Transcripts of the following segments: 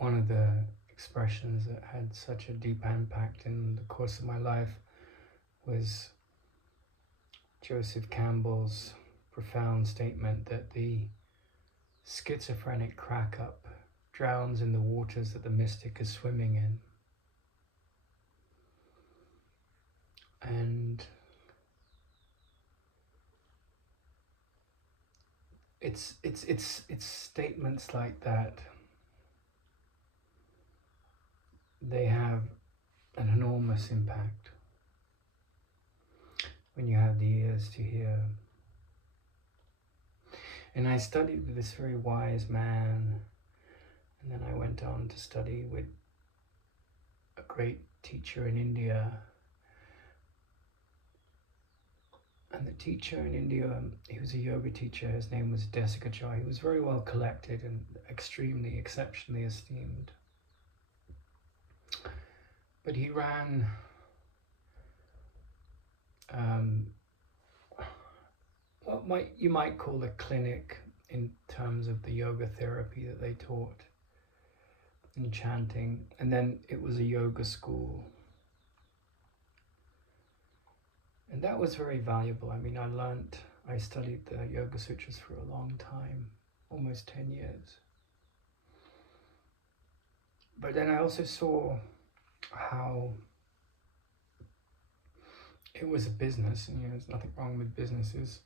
one of the expressions that had such a deep impact in the course of my life was Joseph Campbell's profound statement that the schizophrenic crack-up drowns in the waters that the mystic is swimming in. And it's statements like that. They have an enormous impact when you have the ears to hear. And I studied with this very wise man, and then I went on to study with a great teacher in India. And the teacher in India, he was a yoga teacher, his name was Desikachar. He was very well collected and extremely, exceptionally esteemed. But he ran what you might call a clinic in terms of the yoga therapy that they taught and chanting. And then it was a yoga school. And that was very valuable. I mean, I studied the Yoga Sutras for a long time, almost 10 years. But then I also saw how it was a business, and there's nothing wrong with businesses.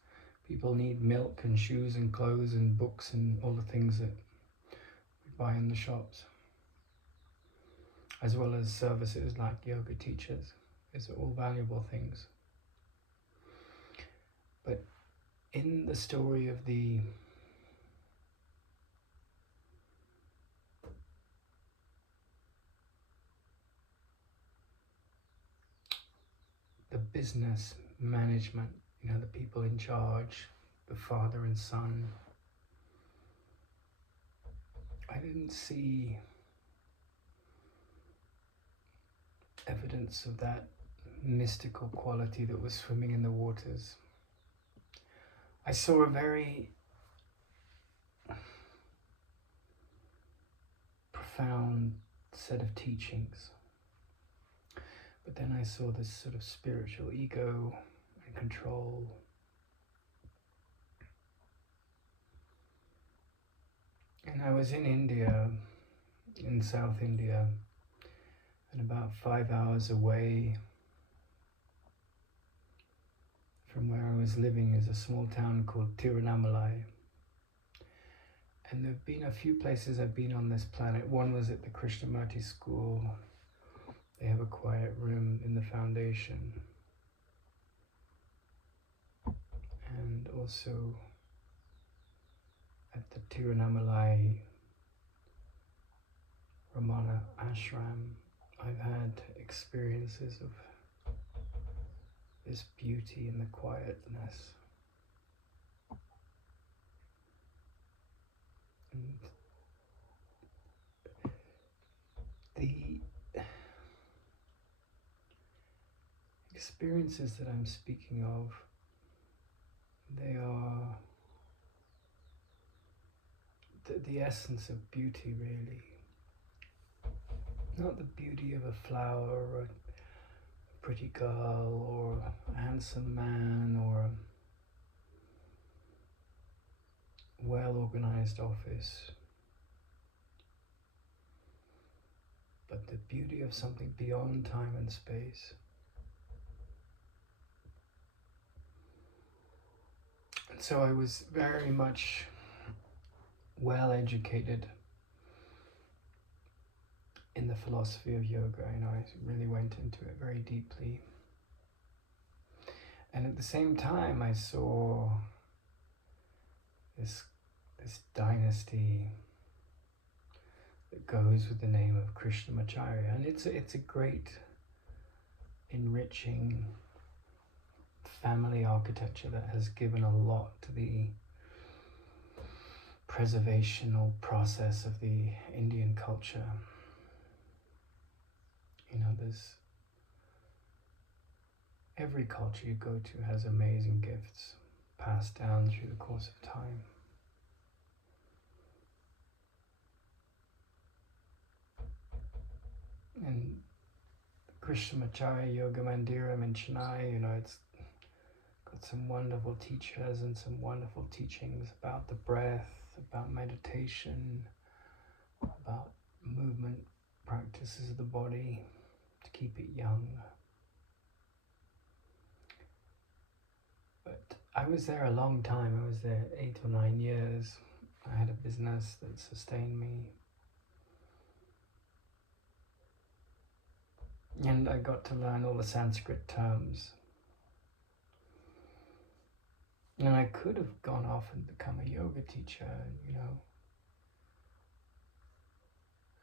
People need milk and shoes and clothes and books and all the things that we buy in the shops, as well as services like yoga teachers. These are all valuable things. But in the story of the business management, the people in charge, the father and son, I didn't see evidence of that mystical quality that was swimming in the waters. I saw a very profound set of teachings, but then I saw this sort of spiritual ego and control. And I was in India, in South India, and about 5 hours away from where I was living is a small town called Tirunamalai. And there have been a few places I've been on this planet. One was at the Krishnamacharya school. They have a quiet room in the foundation. And also at the Tirunamalai Ramana Ashram, I've had experiences of this beauty and the quietness. And the experiences that I'm speaking of, they are the essence of beauty, really. Not the beauty of a flower or a pretty girl or a handsome man or a well-organized office, but the beauty of something beyond time and space. And so I was very much well educated in the philosophy of yoga. I really went into it very deeply. And at the same time, I saw this dynasty that goes with the name of Krishnamacharya. And it's a great, enriching family architecture that has given a lot to the preservational process of the Indian culture. There's every culture you go to has amazing gifts passed down through the course of time. And Krishnamacharya Yoga Mandiram in Chennai, it's got some wonderful teachers and some wonderful teachings about the breath, about meditation, about movement practices of the body to keep it young. But I was there a long time. I was there 8 or 9 years. I had a business that sustained me. And I got to learn all the Sanskrit terms. And I could have gone off and become a yoga teacher,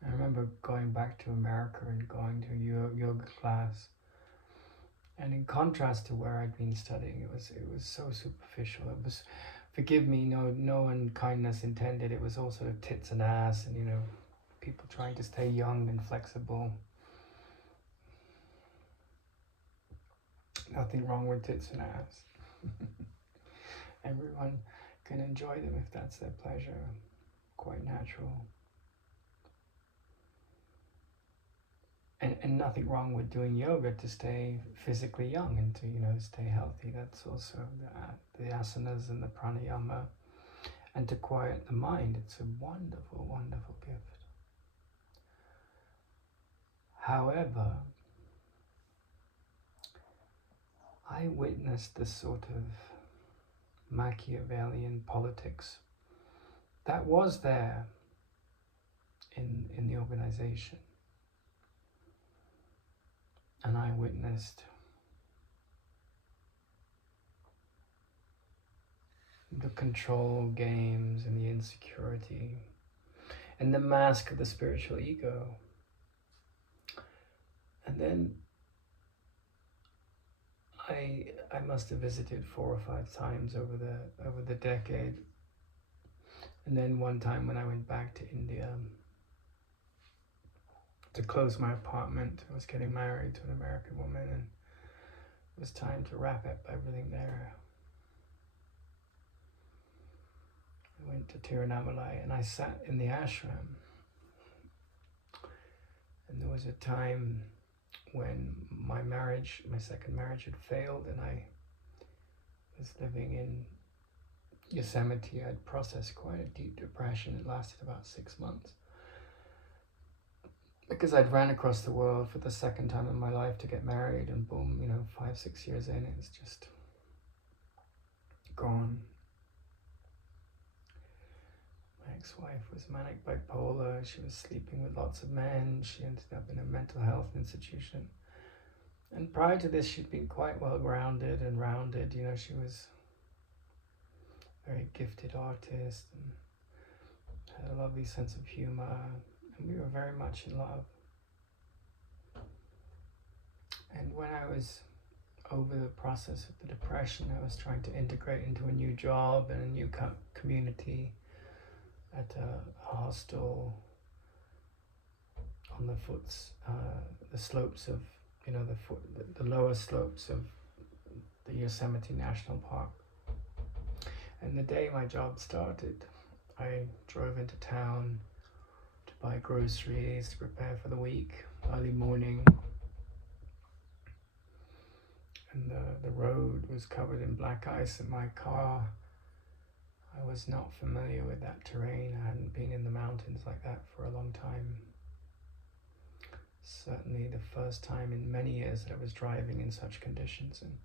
I remember going back to America and going to a yoga class. And in contrast to where I'd been studying, it was so superficial. It was, forgive me, no unkindness intended. It was all sort of tits and ass and, people trying to stay young and flexible. Nothing wrong with tits and ass. Everyone can enjoy them if that's their pleasure. Quite natural. And nothing wrong with doing yoga to stay physically young and to, stay healthy. That's also the asanas and the pranayama. And to quiet the mind. It's a wonderful, wonderful gift. However, I witnessed this sort of Machiavellian politics that was there in the organization. And I witnessed the control games and the insecurity and the mask of the spiritual ego. And then I must have visited 4 or 5 times over the decade. And then one time when I went back to India to close my apartment, I was getting married to an American woman and it was time to wrap up everything there. I went to Tirunamalai and I sat in the ashram. And there was a time when my second marriage had failed and I was living in Yosemite. I'd processed quite a deep depression. It lasted about 6 months. Because I'd ran across the world for the second time in my life to get married and boom, 5-6 years in, it's just gone. My ex-wife was manic bipolar. She was sleeping with lots of men. She ended up in a mental health institution. And prior to this, she'd been quite well grounded and rounded. She was a very gifted artist and had a lovely sense of humor. And we were very much in love. And when I was over the process of the depression, I was trying to integrate into a new job and a new community at a hostel on the slopes of, the lower slopes of the Yosemite National Park. And the day my job started, I drove into town to buy groceries to prepare for the week, early morning. And the road was covered in black ice in my car. I was not familiar with that terrain. I hadn't been in the mountains like that for a long time. Certainly the first time in many years that I was driving in such conditions. And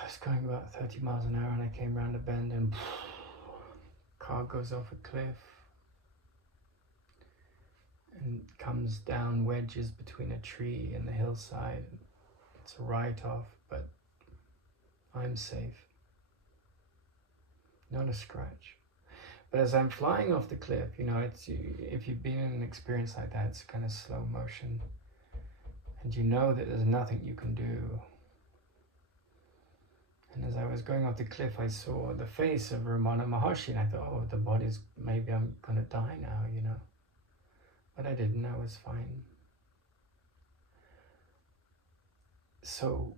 I was going about 30 miles an hour and I came round a bend and car goes off a cliff and comes down wedges between a tree and the hillside. It's a write-off, but I'm safe. Not a scratch. But as I'm flying off the cliff, if you've been in an experience like that, it's kind of slow motion. And you know that there's nothing you can do. And as I was going off the cliff, I saw the face of Ramana Maharshi, and I thought, maybe I'm going to die now, But I didn't, I was fine. So,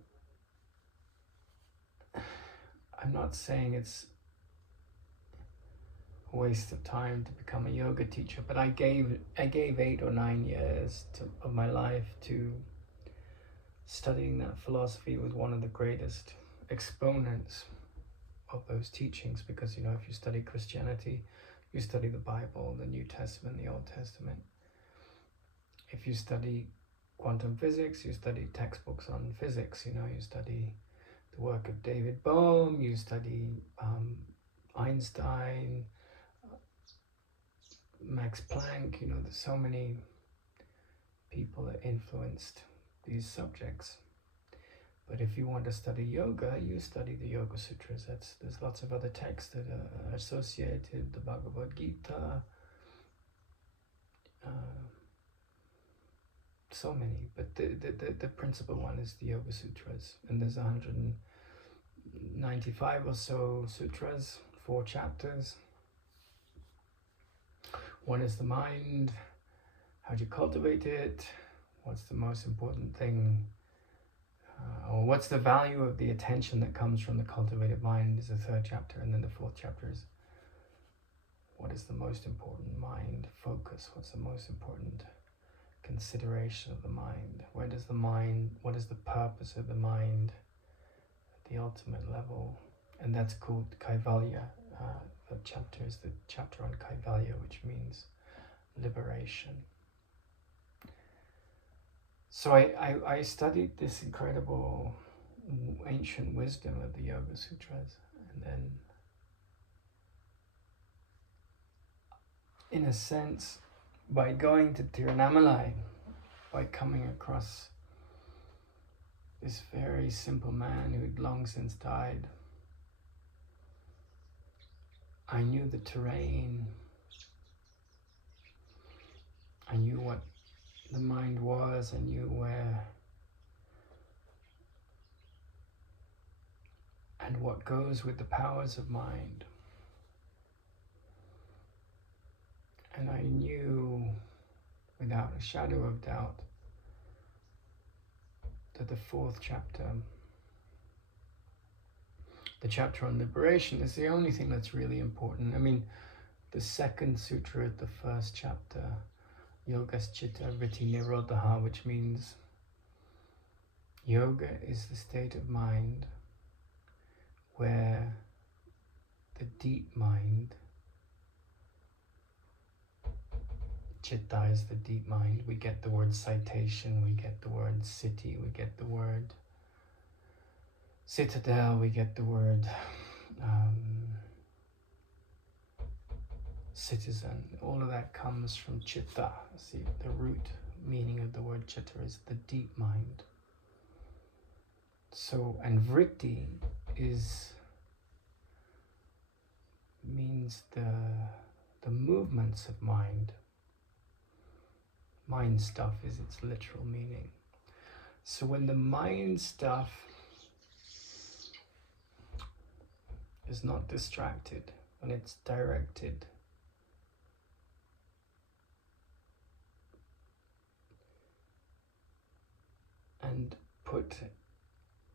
I'm not saying it's a waste of time to become a yoga teacher, but I gave 8 or 9 years of my life to studying that philosophy with one of the greatest exponents of those teachings, because if you study Christianity, you study the Bible, the New Testament, the Old Testament. If you study quantum physics, you study textbooks on physics, you study the work of David Bohm, you study Einstein, Max Planck, there's so many people that influenced these subjects. But if you want to study yoga, you study the Yoga Sutras. There's lots of other texts that are associated, the Bhagavad Gita, so many. But the principal one is the Yoga Sutras. And there's 195 or so sutras, 4 chapters. One is the mind, how do you cultivate it, what's the most important thing, or what's the value of the attention that comes from the cultivated mind is the 3rd chapter, and then the 4th chapter is what is the most important mind focus, what's the most important consideration of the mind, what is the purpose of the mind at the ultimate level, and that's called Kaivalya. The chapter is the chapter on Kaivalya, which means liberation. So I studied this incredible ancient wisdom of the Yoga Sutras, and then, in a sense, by going to Tirunamalai, by coming across this very simple man who had long since died, I knew the terrain, I knew what the mind was, I knew where and what goes with the powers of mind. And I knew without a shadow of doubt that the 4th chapter, the chapter on liberation, is the only thing that's really important. I mean, the 2nd sutra of the 1st chapter, Yogaschitta Vritti Nirodha, which means yoga is the state of mind where the deep mind, chitta is the deep mind, we get the word citation, we get the word city, we get the word citadel, we get the word citizen. All of that comes from chitta. See, the root meaning of the word chitta is the deep mind. So, and vritti means the movements of mind. Mind stuff is its literal meaning. So when the mind stuff is not distracted, when it's directed, and put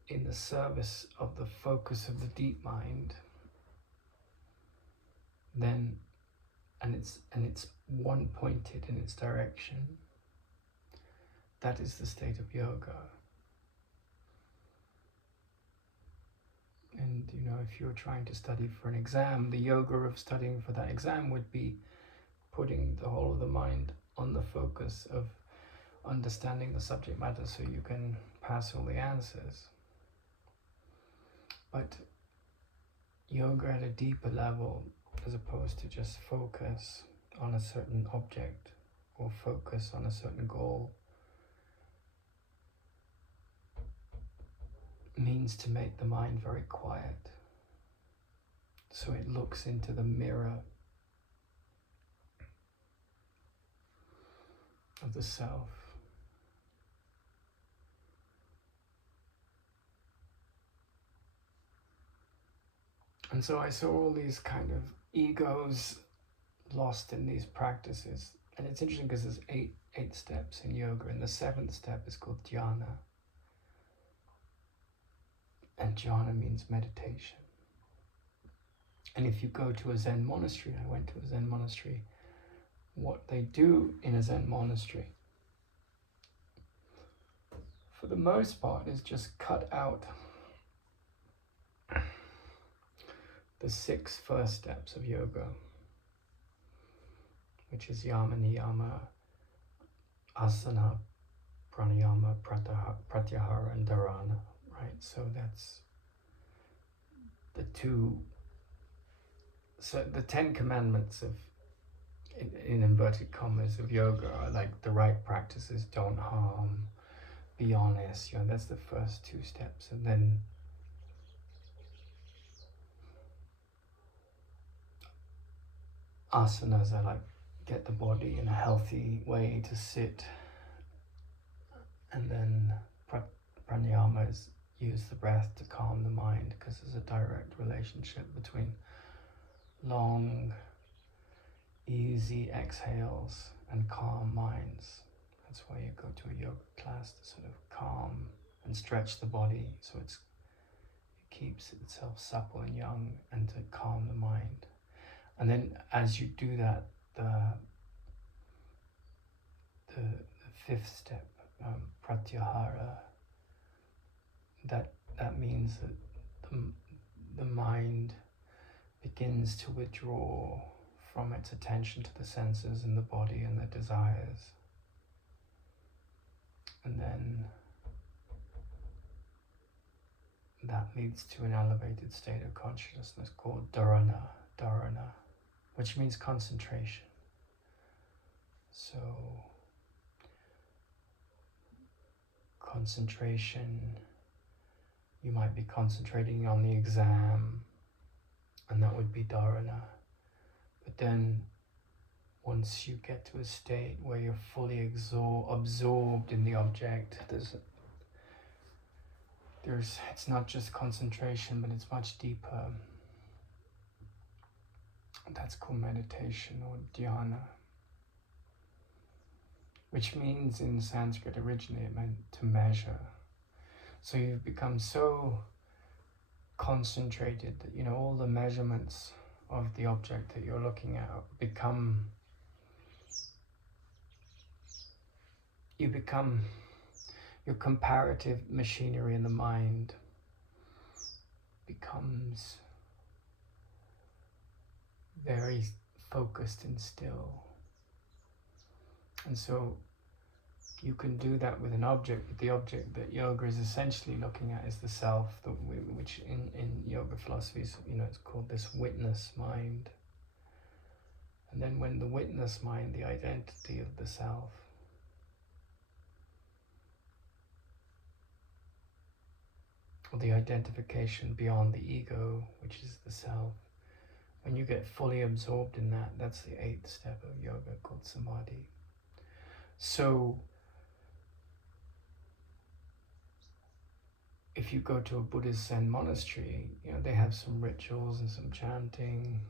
in the service of the focus of the deep mind, then and it's one pointed in its direction, that is the state of yoga. And if you're trying to study for an exam, the yoga of studying for that exam would be putting the whole of the mind on the focus of understanding the subject matter so you can pass all the answers. But yoga at a deeper level, as opposed to just focus on a certain object or focus on a certain goal, means to make the mind very quiet, so it looks into the mirror of the self. And so I saw all these kind of egos lost in these practices. And it's interesting because there's eight steps in yoga, and the 7th step is called dhyana. And jhana means meditation. And if you go to a Zen monastery, I went to a Zen monastery, what they do in a Zen monastery, for the most part, is just cut out the 6 first steps of yoga, which is yama, niyama, asana, pranayama, pratyahara, and dharana, right? So that's the 2. So the 10 commandments of, in inverted commas, of yoga are like the right practices: don't harm, be honest. That's the first 2 steps, and then asanas are like get the body in a healthy way to sit, and then pranayama is use the breath to calm the mind, because there's a direct relationship between long, easy exhales and calm minds. That's why you go to a yoga class, to sort of calm and stretch the body so it keeps itself supple and young, and to calm the mind. And then as you do that, the 5th step, pratyahara, that means that the mind begins to withdraw from its attention to the senses and the body and the desires. And then that leads to an elevated state of consciousness called dharana, which means concentration. So concentration, you might be concentrating on the exam, and that would be dharana. But then once you get to a state where you're fully absorbed in the object, it's not just concentration, but it's much deeper. That's called meditation, or dhyana, which means in Sanskrit originally it meant to measure. So you've become so concentrated that all the measurements of the object that you're looking at your comparative machinery in the mind becomes very focused and still. And so you can do that with an object, but the object that yoga is essentially looking at is the self, which in yoga philosophies, it's called this witness mind. And then when the witness mind, the identity of the self, or the identification beyond the ego, which is the self, when you get fully absorbed in that, that's the 8th step of yoga, called samadhi. So if you go to a Buddhist Zen monastery, they have some rituals and some chanting.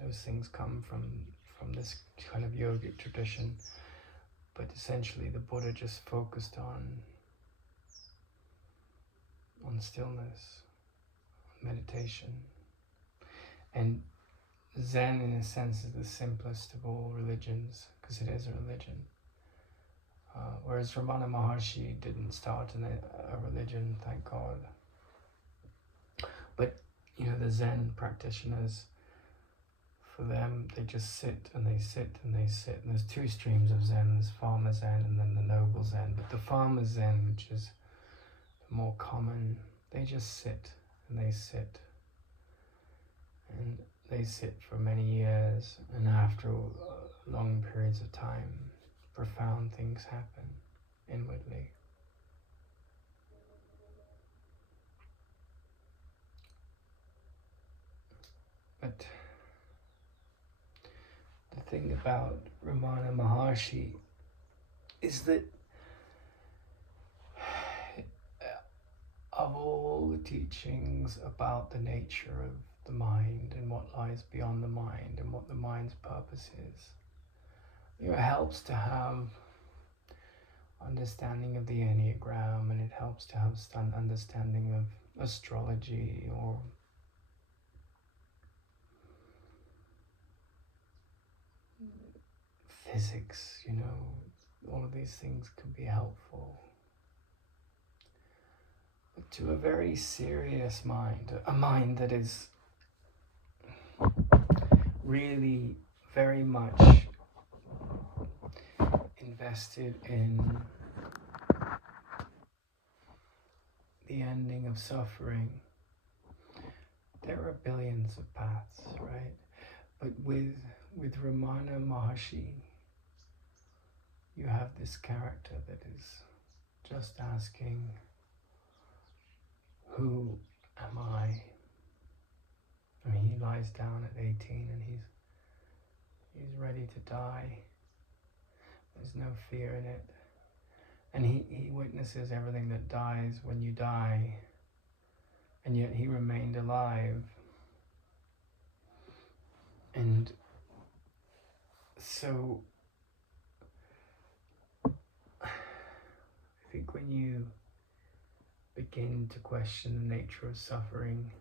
Those things come from this kind of yogic tradition. But essentially the Buddha just focused on stillness, meditation. And Zen, in a sense, is the simplest of all religions, because it is a religion. Whereas Ramana Maharshi didn't start a religion, thank God. But, the Zen practitioners, for them, they just sit and they sit and they sit. And there's 2 streams of Zen. There's Farmer Zen and then the Noble Zen. But the Farmer Zen, which is more common, they just sit and they sit. And they sit for many years, and after long periods of time, profound things happen inwardly. But the thing about Ramana Maharshi is that of all the teachings about the nature of the mind and what lies beyond the mind and what the mind's purpose is, it helps to have understanding of the Enneagram, and it helps to have some understanding of astrology or physics, all of these things can be helpful. But to a very serious mind, a mind that is really very much invested in the ending of suffering, there are billions of paths, right? But with Ramana Maharshi, you have this character that is just asking, who am I? I mean, he lies down at 18 and he's ready to die. There's no fear in it. And he witnesses everything that dies when you die, and yet he remained alive. And so I think when you begin to question the nature of suffering,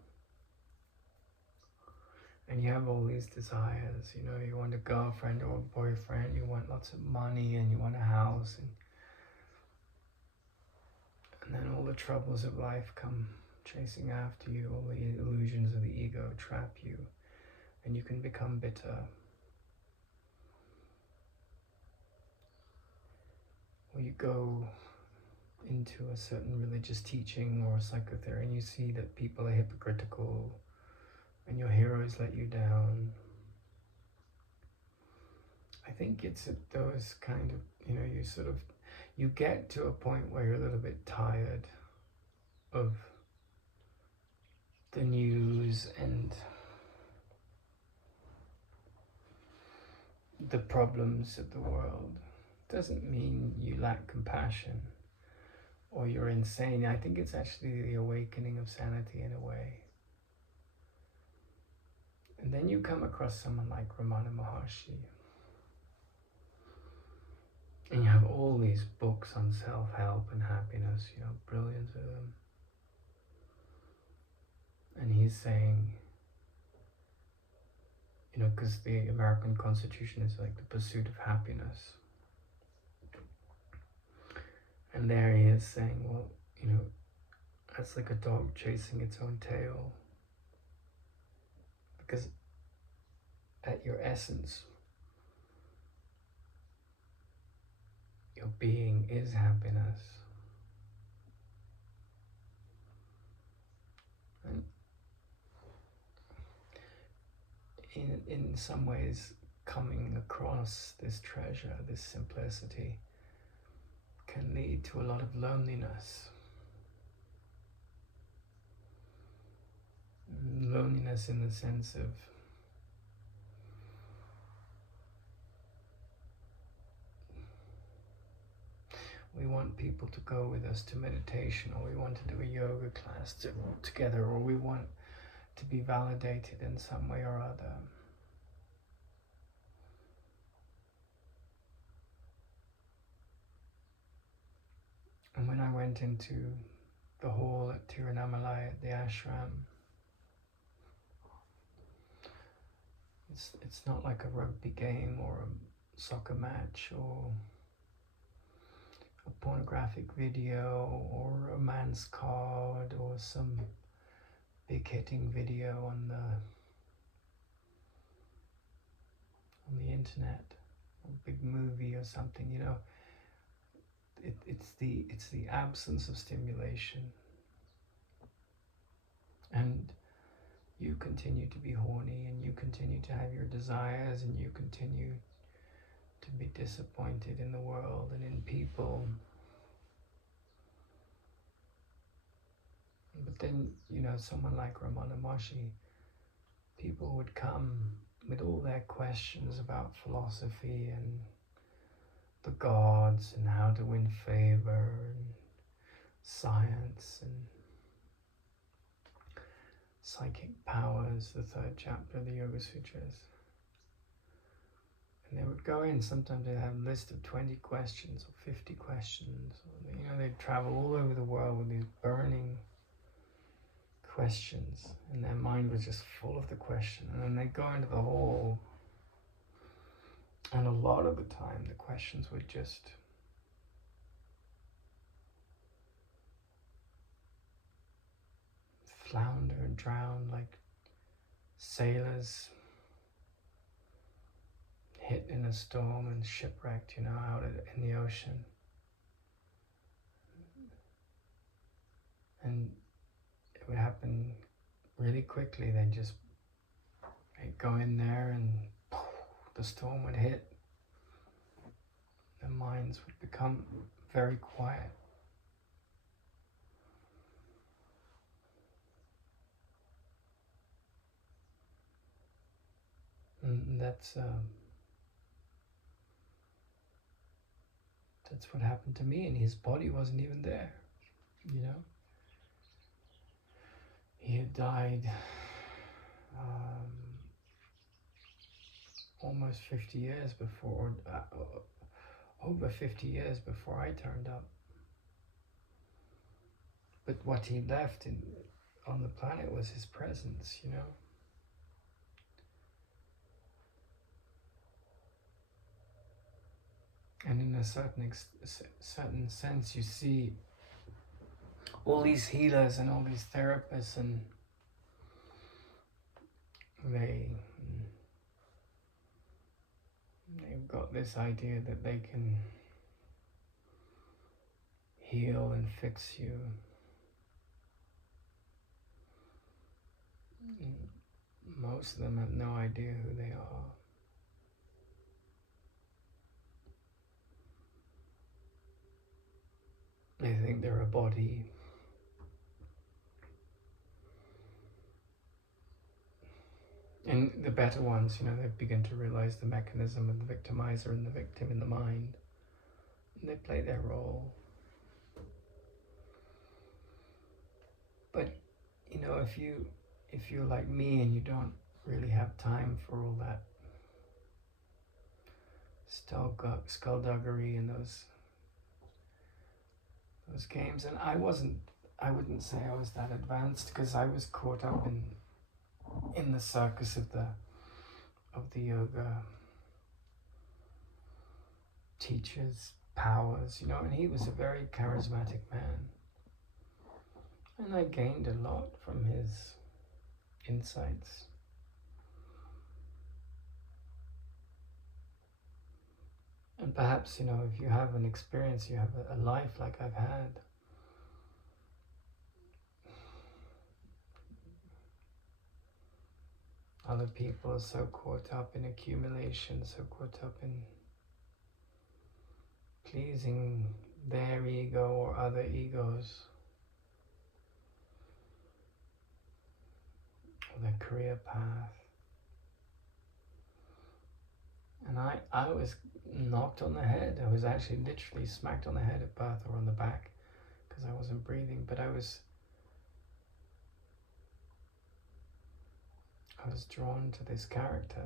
and you have all these desires, you want a girlfriend or a boyfriend, you want lots of money, and you want a house, and then all the troubles of life come chasing after you, all the illusions of the ego trap you, and you can become bitter. Or you go into a certain religious teaching or psychotherapy and you see that people are hypocritical and your heroes let you down. I think it's at those kind of, you get to a point where you're a little bit tired of the news and the problems of the world. Doesn't mean you lack compassion or you're insane. I think it's actually the awakening of sanity in a way. And then you come across someone like Ramana Maharshi, and you have all these books on self-help and happiness, brilliant of them. And he's saying, because the American Constitution is like the pursuit of happiness. And there he is saying, well, that's like a dog chasing its own tail. Because at your essence, your being is happiness. And in some ways, coming across this treasure, this simplicity, can lead to a lot of loneliness. Loneliness in the sense of we want people to go with us to meditation, or we want to do a yoga class together, or we want to be validated in some way or other. And when I went into the hall at Tirunamalai at the ashram, it's not like a rugby game or a soccer match or a pornographic video or a man's card or some big hitting video on the internet, or a big movie or something. It's the absence of stimulation, and you continue to be horny, and you continue to have your desires, and you continue to be disappointed in the world and in people. But then, someone like Ramana Maharshi, people would come with all their questions about philosophy and the gods and how to win favor and science and psychic powers, the third chapter of the Yoga Sutras. And they would go in, sometimes they'd have a list of 20 questions or 50 questions. They'd travel all over the world with these burning questions, and their mind was just full of the question. And then they'd go into the hall, And a lot of the time the questions would just flounder and drown like sailors hit in a storm and shipwrecked, out in the ocean. And it would happen really quickly. They'd go in there and the storm would hit. Their minds would become very quiet. And that's what happened to me, and his body wasn't even there, He had died almost 50 years before, over 50 years before I turned up. But what he left on the planet was his presence, And in a certain sense, you see all these healers and all these therapists, and they've got this idea that they can heal and fix you. Most of them have no idea who they are. They think they're a body. And the better ones, they begin to realize the mechanism of the victimizer and the victim in the mind. And they play their role. But, if you're like me and you don't really have time for all that skullduggery and those games, and I wouldn't say I was that advanced, because I was caught up in the circus of the yoga teacher's powers, and he was a very charismatic man. And I gained a lot from his insights. And perhaps, if you have an experience, you have a life like I've had, other people are so caught up in accumulation, so caught up in pleasing their ego or other egos, or their career path. And I was knocked on the head. I was actually literally smacked on the head at birth, or on the back, because I wasn't breathing. But I was drawn to this character,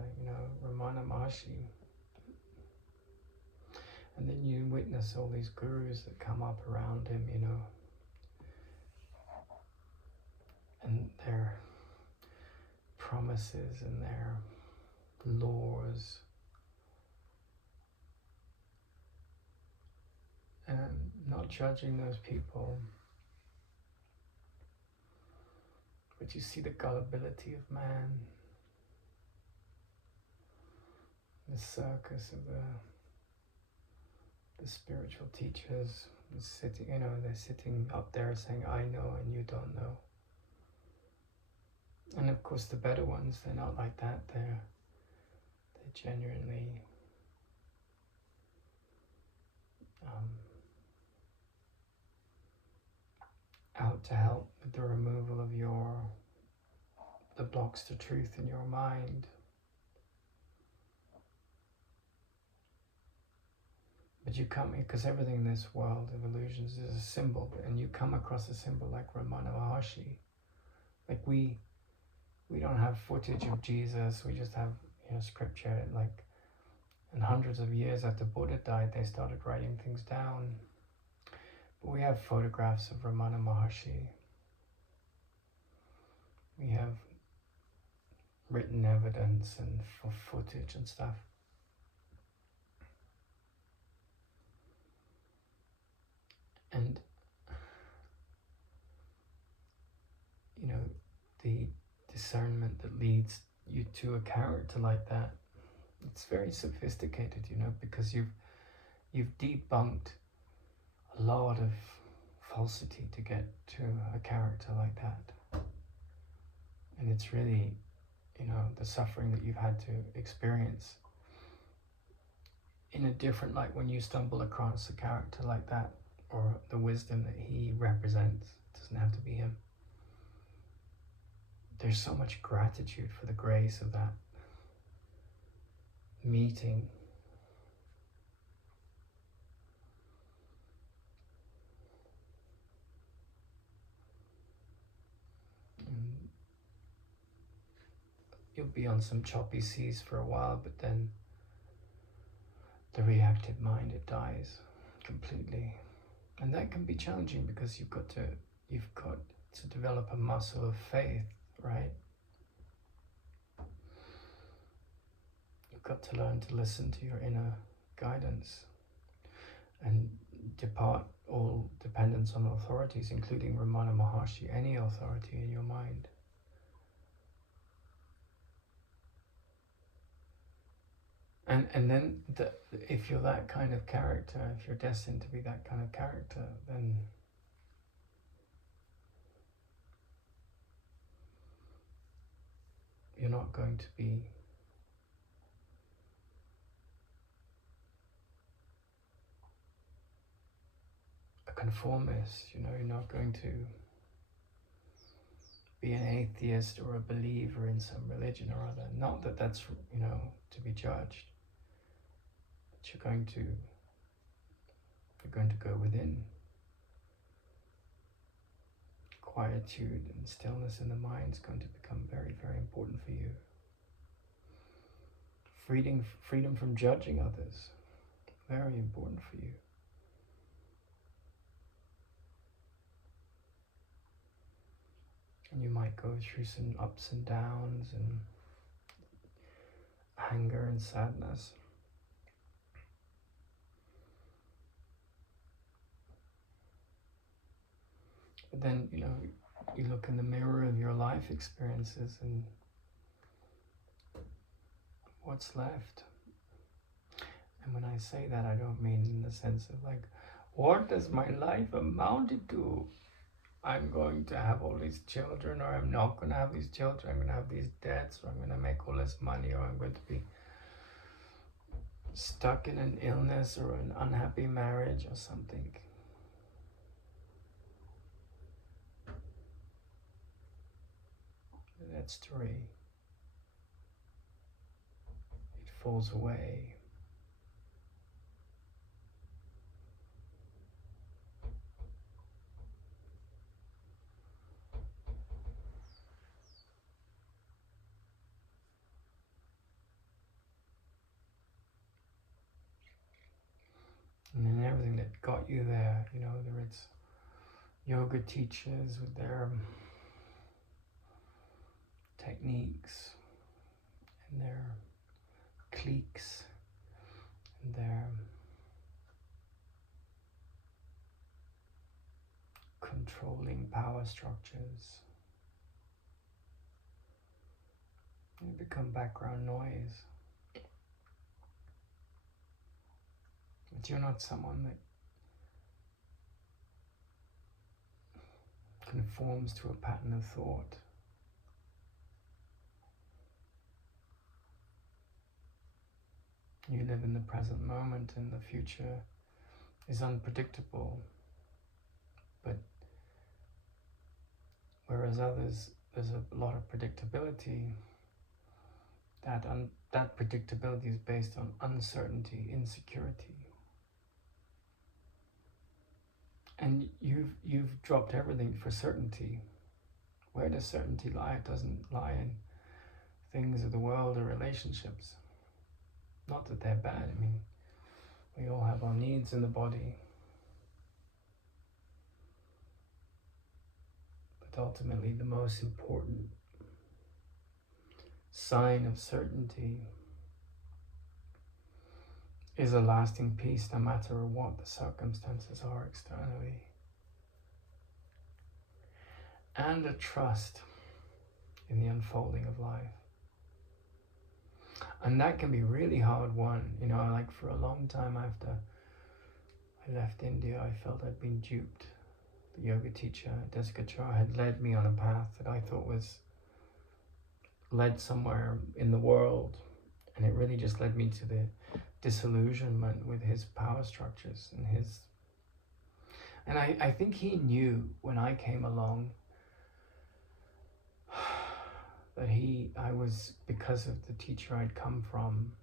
Ramana Maharshi. And then you witness all these gurus that come up around him, and their promises and their laws. And not judging those people, but you see the gullibility of man, the circus of the spiritual teachers sitting, they're sitting up there saying, I know and you don't know. And of course the better ones, they're not like that. They're genuinely out to help with the removal of the blocks to truth in your mind. But you come, because everything in this world of illusions is a symbol, and you come across a symbol like Ramana Maharshi. Like we don't have footage of Jesus, we just have scripture. And hundreds of years after Buddha died, they started writing things down. But we have photographs of Ramana Maharshi. We have written evidence and footage and stuff. And the discernment that leads you to a character like that, it's very sophisticated, because you've debunked a lot of falsity to get to a character like that. And it's really, the suffering that you've had to experience in a different light when you stumble across a character like that, or the wisdom that he represents. It doesn't have to be him. There's so much gratitude for the grace of that meeting. And you'll be on some choppy seas for a while, but then the reactive mind, it dies completely. And that can be challenging because you've got to develop a muscle of faith, right? You've got to learn to listen to your inner guidance and depart all dependence on authorities, including Ramana Maharshi, any authority in your mind. And then if you're that kind of character, if you're destined to be that kind of character, then you're not going to be a conformist, you're not going to be an atheist or a believer in some religion or other. Not that that's, to be judged. But you're going to go within. Quietude and stillness in the mind is going to become very, very important for you. Freedom from judging others, very important for you. And you might go through some ups and downs and anger and sadness. But then, you look in the mirror of your life experiences and what's left. And when I say that, I don't mean in the sense of like, what does my life amounted to? I'm going to have all these children, or I'm not going to have these children. I'm going to have these debts, or I'm going to make all this money, or I'm going to be stuck in an illness or an unhappy marriage or something. That story, it falls away. And then everything that got you there, whether it's yoga teachers with their techniques and their cliques and their controlling power structures, they become background noise. But you're not someone that conforms to a pattern of thought. You live in the present moment, and the future is unpredictable. But whereas others, there's a lot of predictability, that predictability is based on uncertainty, insecurity. And you've dropped everything for certainty. Where does certainty lie? It doesn't lie in things of the world or relationships. Not that they're bad. I mean, we all have our needs in the body. But ultimately, the most important sign of certainty is a lasting peace no matter what the circumstances are externally. And a trust in the unfolding of life. And that can be really hard won. You know, like for a long time after I left India, I felt I'd been duped. The yoga teacher, Krishnamacharya, had led me on a path that I thought was led somewhere in the world. And it really just led me to the disillusionment with his power structures and his... And I think he knew when I came along that I was, because of the teacher I'd come from,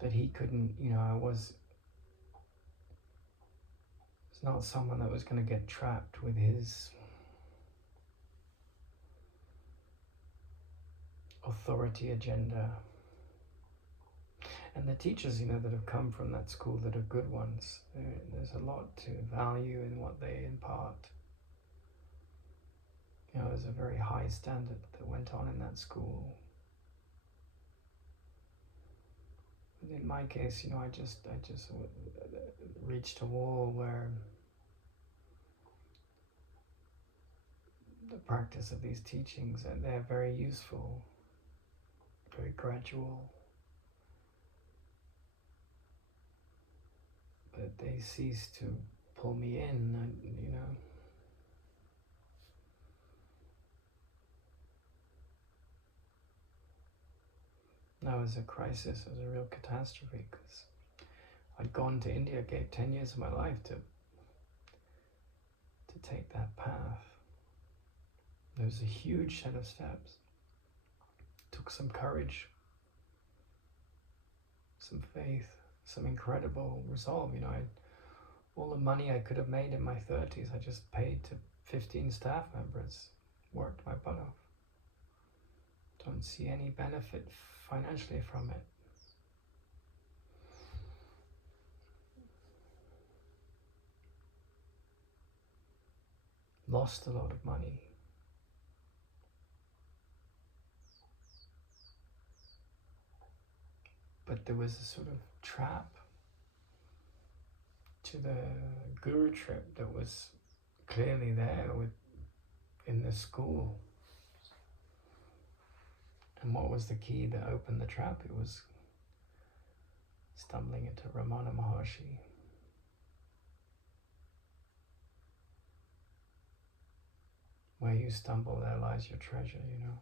that he couldn't, you know, it's not someone that was going to get trapped with his authority agenda. And the teachers, you know, that have come from that school that are good ones, there's a lot to value in what they impart. You know, there's a very high standard that went on in that school. But in my case, you know, I just reached a wall where the practice of these teachings, and they're very useful, very gradual, but they cease to pull me in, and, you know. That was a crisis, it was a real catastrophe, because I'd gone to India, gave 10 years of my life to take that path. There was a huge set of steps. It took some courage, some faith, some incredible resolve. You know, all the money I could have made in my 30s, I just paid to 15 staff members, worked my butt off. Don't see any benefit financially from it. Lost a lot of money. But there was a sort of trap to the guru trip that was clearly there in the school. And what was the key that opened the trap? It was stumbling into Ramana Maharshi. Where you stumble, there lies your treasure, you know.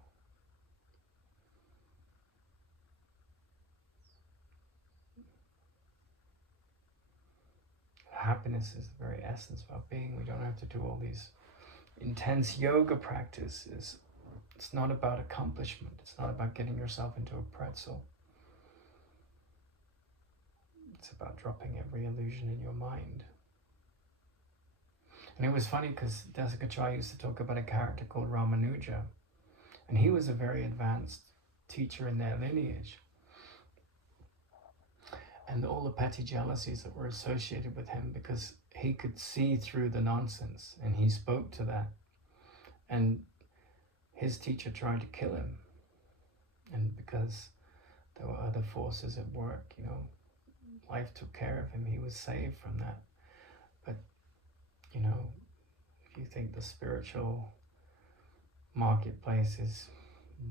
Happiness is the very essence of our being. We don't have to do all these intense yoga practices. It's not about accomplishment. It's not about getting yourself into a pretzel. It's about dropping every illusion in your mind. And it was funny because Krishnamacharya used to talk about a character called Ramanuja. And he was a very advanced teacher in their lineage. And all the petty jealousies that were associated with him, because he could see through the nonsense and he spoke to that. And his teacher tried to kill him. And because there were other forces at work, you know, life took care of him. He was saved from that. But, you know, if you think the spiritual marketplace is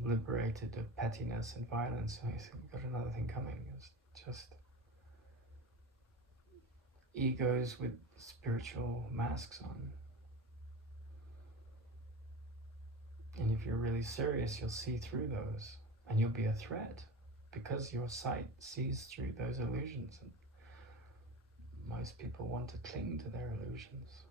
liberated of pettiness and violence, you think you've got another thing coming. It's just egos with spiritual masks on. And if you're really serious, you'll see through those, and you'll be a threat because your sight sees through those illusions. And most people want to cling to their illusions.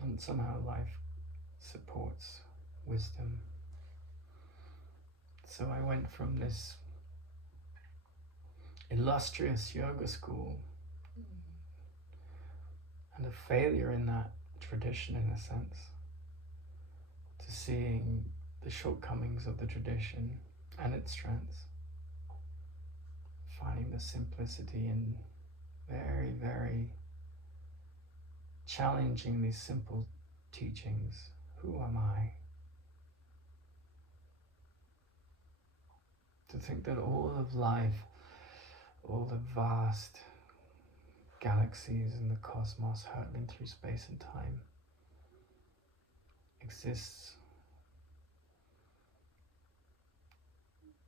And somehow life supports wisdom. So I went from this illustrious yoga school and a failure in that tradition, in a sense, to seeing the shortcomings of the tradition and its strengths, finding the simplicity in very, very challenging these simple teachings. Who am I? To think that all of life, all the vast galaxies in the cosmos hurtling through space and time exists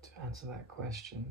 to answer that question.